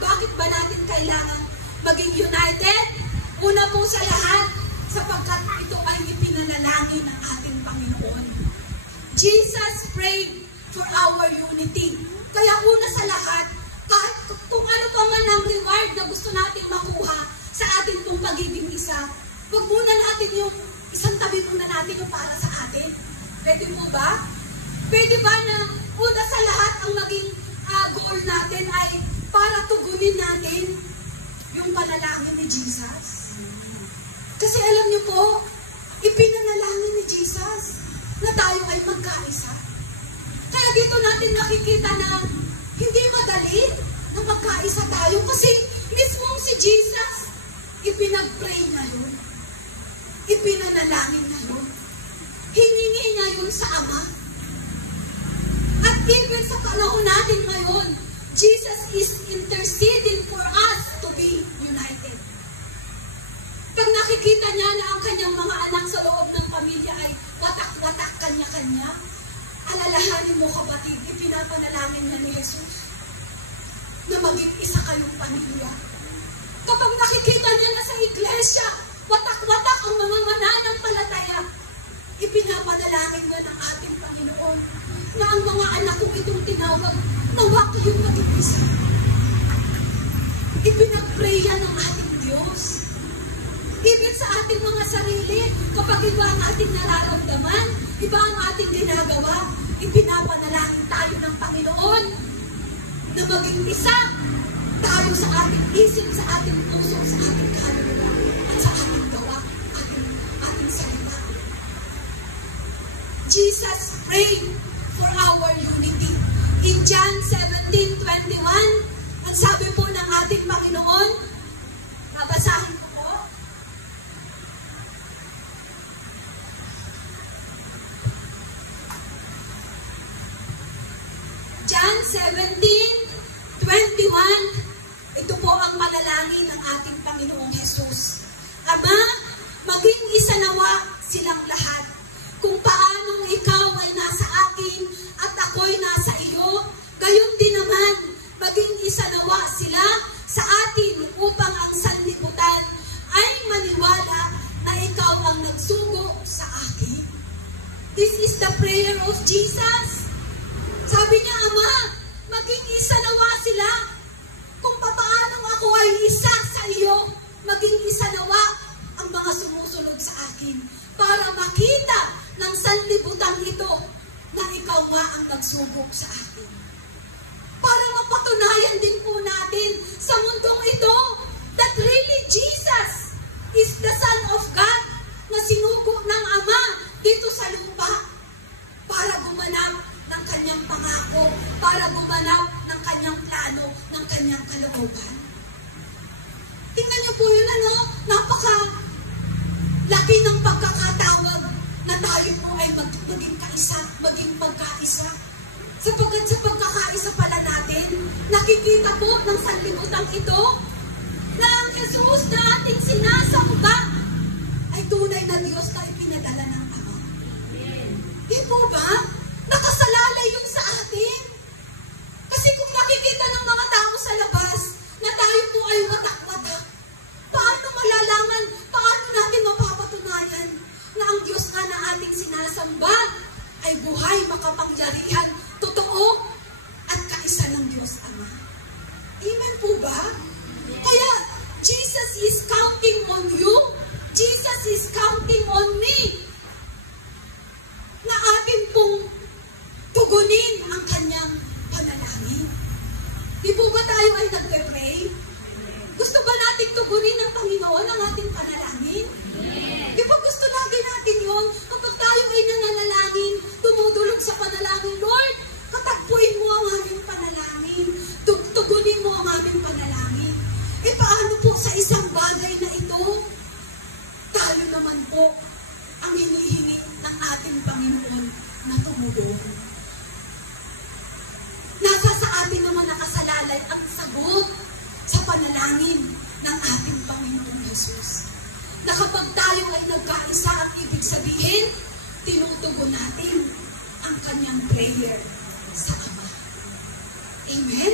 bakit ba natin kailangan maging united? Una po sa lahat, sapagkat ito ay ipinanalangin ng ating Panginoon. Jesus prayed for our unity. Kaya una sa lahat, kahit kung ano pa man ang reward na gusto natin makuha sa ating pong pagiging isa, huwag muna natin yung isang tabi muna natin yung para sa atin. Pwede mo ba? Pwede ba na una sa lahat ang maging goal natin ay para tugunin natin yung panalangin ni Jesus? Kasi alam niyo po, ipinanalangin ni Jesus na tayo ay magkaisa. Kaya dito natin nakikita na hindi madali na magkaisa tayo kasi mismong si Jesus, ipinag-pray niya yun. Ipinanalangin niya yun. Hiningi niya yun sa Ama. At even sa panahon natin ngayon, Jesus is interceding for us to be united. Pag nakikita niya na ang kanyang mga anak sa loob ng pamilya ay watak-watak kanya-kanya, alalahanin mo kapatid, ipinapanalangin niya ni Jesus na maging isa kayong pamilya. Kapag nakikita niya na sa iglesia, watak-watak ang mga mananampalataya, ipinapanalangin niya ng ating Panginoon na ang mga anak kong itong tinawag, nawa kayong maging isa. Ipinag-pray yan ng ating Diyos. Even sa ating mga sarili, kapag iba ang ating nararamdaman, iba ang ating ginagawa, ipinapanalangin tayo ng Panginoon na maging isa tayo sa ating isip, sa ating puso, sa ating kaluluwa, at sa ating gawa, ating salita. Jesus prayed for our unity. In John 17:21, ang sabi po ng ating Panginoon, babasahin ko po, John 17:21, ito po ang manalangin ng ating Panginoong Jesus. Ama, maging isa nawa silang lahat. Kung paanong ikaw ay nasa akin at ako'y nasa iyo, gayon din naman, maging isa nawa sila sa atin upang ang sanlibutan ay maniwala na ikaw ang nagsugo sa akin. This is the prayer of Jesus. Sabi niya, Ama, maging isa nawa sila. Kung paano ako ay isa sa iyo, maging isa nawa ang mga sumusunod sa akin para makita ng sanlibutan ito na ikaw nga ang nagsubok sa akin. Para mapatunayan din po natin sa mundong ito that really Jesus is the Son of God na sinugo ng Ama dito sa lupa para gumanap ng kanyang pangako, para gumanap ng kanyang plano, ng kanyang kalooban. Tingnan niyo po yun, napaka-laki ng pagkakatawag na tayo po ay maging kaisa, maging pagkaisa. Sapagkat sa pagkakaisa pala natin, nakikita po ng sanlibutan ito na ang Jesus na ating sinasamba ay tunay na Diyos na ipinadala ng Ama. Di po ba? Nakasalalay yun sa atin. Kasi kung nakikita ng mga tao sa labas na tayo po ay watak-watak, paano malalaman, paano natin mapapatunayan na ang Diyos na ating sinasamba ay buhay, makapangyarihan, totoo, at kaisa ng Diyos Ama. Amen po ba? Kaya, Jesus is counting on you. Jesus is counting on me. Na atin pong tugunin ang kanyang panalangin. Di po ba tayo ay nagpe-pray? Gusto ba natin tugunin ng Panginoon ang ating panalangin? Di ba gusto lagi natin yun? Kapag tayo ay nananalangin, tumutulog sa panalangin, Lord, katagpuin mo ang aming panalangin. Tugunin mo ang aming panalangin. E paano po sa isang bagay na ito? Tayo naman po ang hinihingi ng ating Panginoon na tumulong. Nasa sa atin naman nakasalalay ang sagot sa panalangin ng ating Panginoon Jesus. Na kapag tayo ay nagkaisa, ang ibig sabihin, tinutugon natin ang kanyang prayer sa Ama. Amen?